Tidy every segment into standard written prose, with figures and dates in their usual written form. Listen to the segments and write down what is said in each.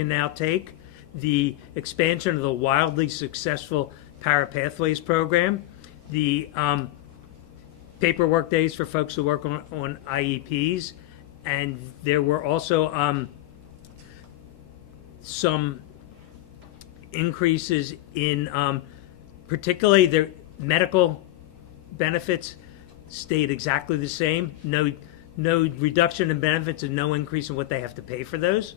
can now take, the expansion of the wildly successful Para Pathways program, the paperwork days for folks who work on IEPs, and there were also some increases in particularly the medical benefits stayed exactly the same. No reduction in benefits and no increase in what they have to pay for those.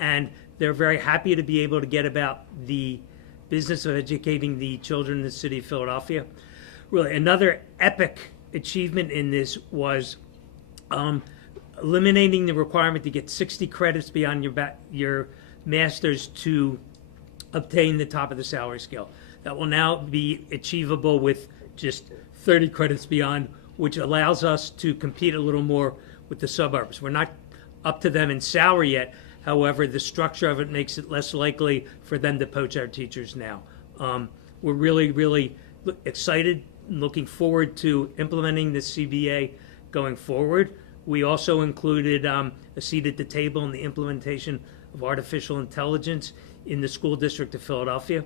And they're very happy to be able to get about the business of educating the children in the city of Philadelphia. Really, another epic achievement in this was eliminating the requirement to get 60 credits beyond your master's to obtain the top of the salary scale. That will now be achievable with just 30 credits beyond, which allows us to compete a little more with the suburbs. We're not up to them in salary yet. However, the structure of it makes it less likely for them to poach our teachers now. We're really, really excited and looking forward to implementing the CBA going forward. We also included a seat at the table in the implementation of artificial intelligence in the school district of Philadelphia.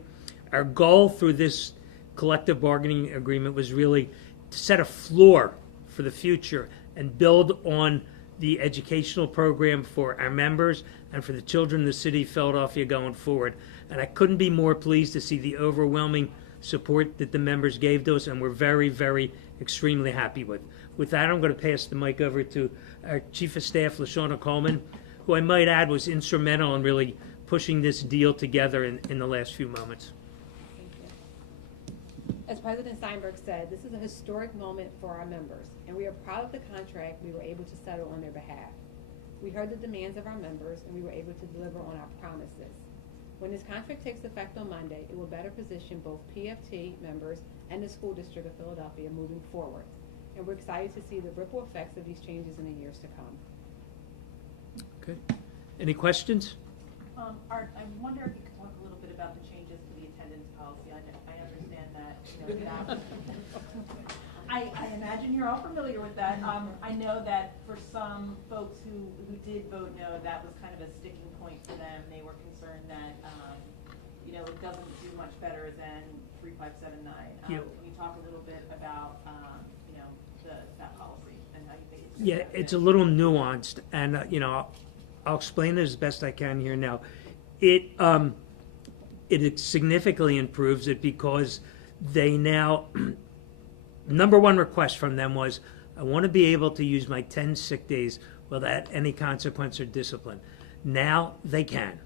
Our goal through this collective bargaining agreement was really to set a floor for the future and build on the educational program for our members and for the children in the city of Philadelphia going forward. And I couldn't be more pleased to see the overwhelming support that the members gave to us, and we're very, very extremely happy with. With that, I'm going to pass the mic over to our Chief of Staff, LaShawna Coleman, who I might add was instrumental in really pushing this deal together in the last few moments. Thank you. As President Steinberg said, this is a historic moment for our members, and we are proud of the contract we were able to settle on their behalf. We heard the demands of our members, and we were able to deliver on our promises. When this contract takes effect on Monday, it will better position both PFT members and the School District of Philadelphia moving forward. And we're excited to see the ripple effects of these changes in the years to come. Okay. Any questions? Art, I wonder if you could talk a little bit about the changes to the attendance policy. I understand that, that I imagine you're all familiar with that. I know that for some folks who did vote no, that was kind of a sticking point for them. They were concerned that it doesn't do much better than 3579. Can you talk a little bit about that policy and how you think it's Yeah, it's a little nuanced, and I'll explain it as best I can here now. It significantly improves it because they now, number one request from them was, I want to be able to use my 10 sick days without any consequence or discipline. Now they can.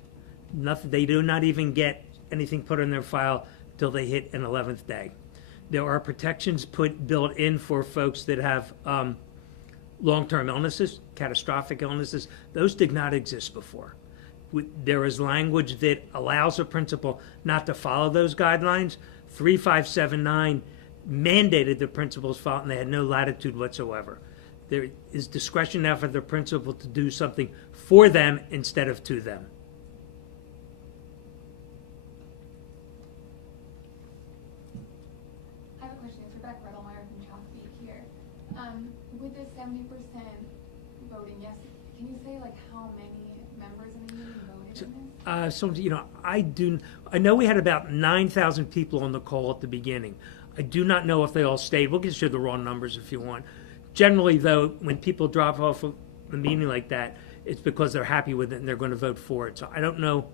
Nothing. They do not even get anything put in their file till they hit an 11th day. There are protections built in for folks that have long-term illnesses, catastrophic illnesses. Those did not exist before. There is language that allows a principal not to follow those guidelines. 3579 mandated the principals follow, and they had no latitude whatsoever. There is discretion now for the principal to do something for them instead of to them. I have a question. It's Rebecca Redelmeyer from Chesapeake here. With this 70% voting yes, can you say how many members in the union voted in this? I know we had about 9,000 people on the call at the beginning. I do not know if they all stayed. We'll get you the raw numbers if you want. Generally, though, when people drop off of a meeting like that, it's because they're happy with it and they're going to vote for it. So I don't know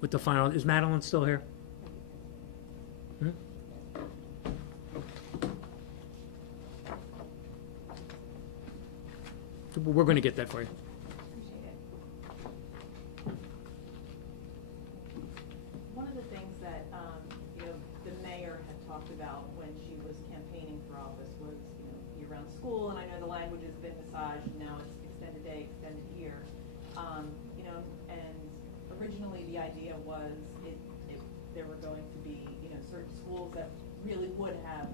what the final is. Madeline still here? Hmm? We're going to get that for you. Appreciate it. One of the things that the mayor had talked about when she was campaigning for office was year-round school, and I know the language has been massaged. Now it's extended day, extended year. And originally the idea was there were going to be certain schools that really would have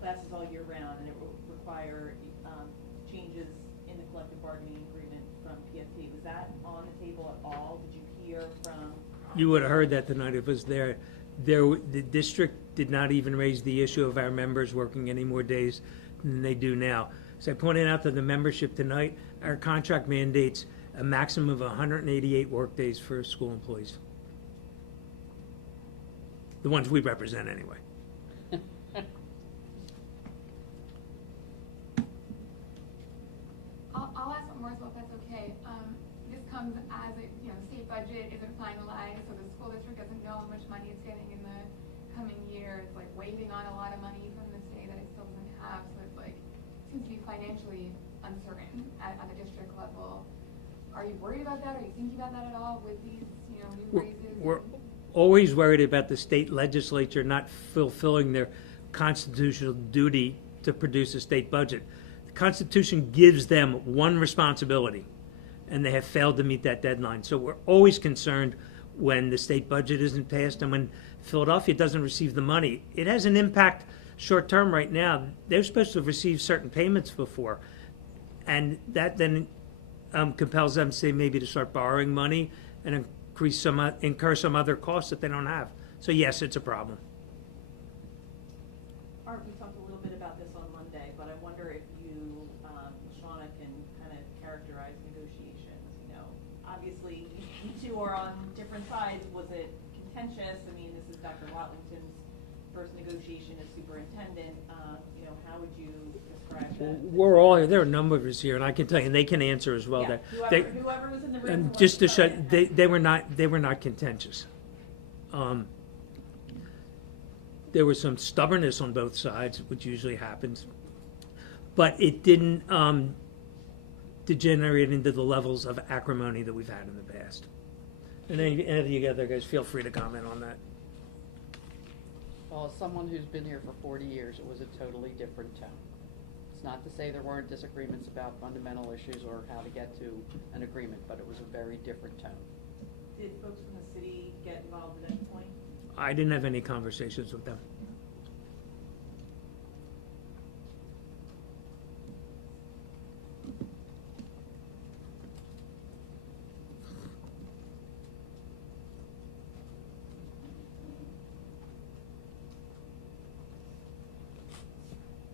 classes all year round, and it would require changes in the collective bargaining agreement from PFT. Was that on the table at all? Did you hear from? You would have heard that tonight if it was there. The district did not even raise the issue of our members working any more days than they do now. As I pointed out to the membership tonight, our contract mandates a maximum of 188 workdays for school employees. The ones we represent anyway. I'll ask one more, so if that's okay. This comes as a, state budget isn't finalized, so the school district doesn't know how much money it's getting in the coming year. It's like waiting on a lot of money from the state that it still doesn't have, so it's like, seems to be financially uncertain at the district level. Are you worried about that? Are you thinking about that at all with these, new raises? We're always worried about the state legislature not fulfilling their constitutional duty to produce a state budget. The Constitution gives them one responsibility, and they have failed to meet that deadline. So we're always concerned when the state budget isn't passed and when Philadelphia doesn't receive the money. It has an impact short term right now. They're supposed to have received certain payments before, and that then compels them, say, maybe to start borrowing money and incur some other costs that they don't have. So yes, it's a problem. Art, we talked a little bit about this on Monday, but I wonder if you, Shauna, can kind of characterize negotiations. Obviously, you two are on different sides. Was it contentious? I mean, this is Dr. Watlington's first negotiation as superintendent. How would you describe that? There are a number of us here, and I can tell you, and they can answer as well. Yeah, that whoever was in the room. and just to show, they were not contentious. There was some stubbornness on both sides, which usually happens, but it didn't degenerate into the levels of acrimony that we've had in the past. And any of you other guys, feel free to comment on that. Well, as someone who's been here for 40 years, it was a totally different tone. It's not to say there weren't disagreements about fundamental issues or how to get to an agreement, but it was a very different tone. Did folks from the city get involved at any point? I didn't have any conversations with them.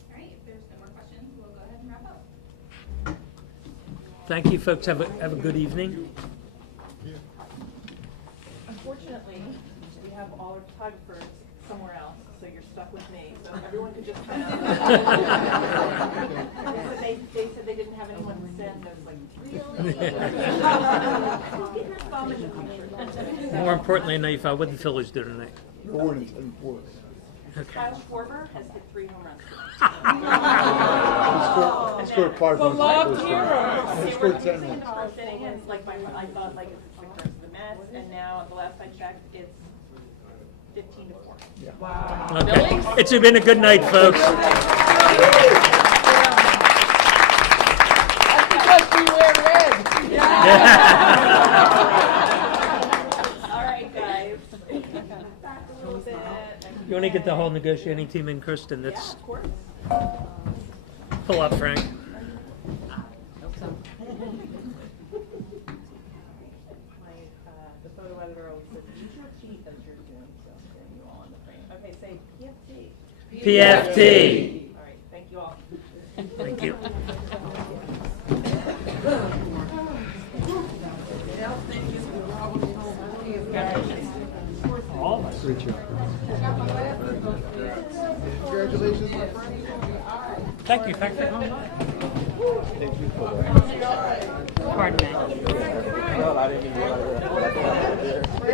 All right, if there's no more questions, we'll go ahead and wrap up. Thank you, folks. Have a good evening. Unfortunately, we have all our photographers somewhere else, so you're stuck with me. So everyone could just kind of. They said they didn't have anyone to send. I was like, really? Get your thumb in the picture. More importantly, I know you found what the Phillies do tonight. Kyle Schwarber has hit 3 home runs. He scored 5 runs. They were using in the first inning, and like I thought, like it's like versus the Mets, and now the last I checked, it's 15-4. Yeah. Wow. Okay. It's been a good night, folks. That's because we wear red. All right, guys. Back a little bit. You want to get the whole negotiating team in, Kristen? Yeah, That's of course. pull up, Frank. The photo editor always says, use your cheat as you're doing, so I'm getting you all in the frame. Okay, say PFT. PFT. All right, thank you all. Thank you. All of us. Great job. Congratulations, my friend. Thank you. Thank you. Thank you for that. Pardon me. I didn't even realize that.